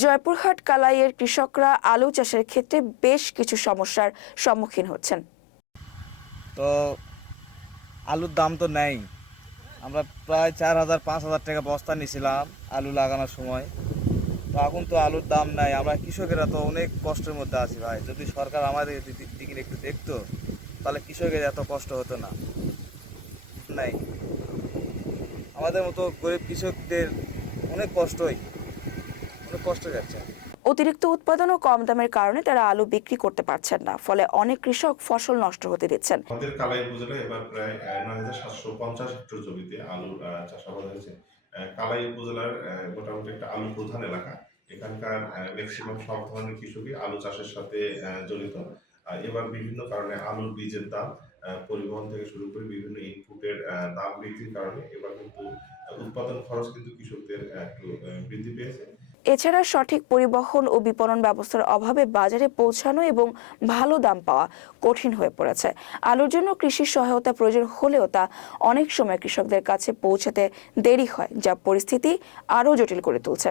জয়পুরহাট কালাইয়ের কৃষকরা আলু চাষের ক্ষেত্রে বেশ কিছু সমস্যার সম্মুখীন হচ্ছেন। তো আলুর দাম তো নেই। আমরা প্রায় 4,000-5,000 টাকা বস্তা নিয়েছিলাম আলু লাগানোর সময়। তো এখন তো আলুর দাম নাই। আমরা কৃষকেরা তো অনেক কষ্টের মধ্যে আছি ভাই। যদি সরকার আমাদের দিকে একটু দেখতো তাহলে কৃষকের এত কষ্ট হতো না। নাই, আমাদের মতো গরিব কৃষকদের অনেক কষ্ট যাচ্ছে। অতিরিক্ত উৎপাদন ও কম দামের কারণে তারা আলু বিক্রি করতে পারছেন না, ফলে অনেক কৃষক ফসল নষ্ট হতে দিচ্ছেন। আমাদের কালাই উপজেলায় এবার প্রায় ৯,৭৫০ হেক্টর জমিতে আলু চাষাবাদ হয়েছে। কালাই উপজেলার মোটামুটি একটা আলু প্রধান এলাকা। এখানকার ম্যাক্সিমাম সব ধরনের কৃষকই আলু চাষের সাথে জড়িত। এবার বিভিন্ন কারণে আলুর বীজের দাম, পরিবহন থেকে শুরু করে বিভিন্ন ইনপুটের দাম বৃদ্ধির কারণে এবার কিন্তু উৎপাদন খরচ কিন্তু কৃষকদের একটু বৃদ্ধি পেয়েছে। এছাড়া সঠিক পরিবহন ও বিপণন ব্যবস্থার অভাবে বাজারে পৌঁছানো এবং ভালো দাম পাওয়া কঠিন হয়ে পড়েছে। আলুর জন্য কৃষি সহায়তা প্রয়োজন হলেও তা অনেক সময় কৃষকদের কাছে পৌঁছাতে দেরি হয়, যা পরিস্থিতি আরও জটিল করে তুলছে।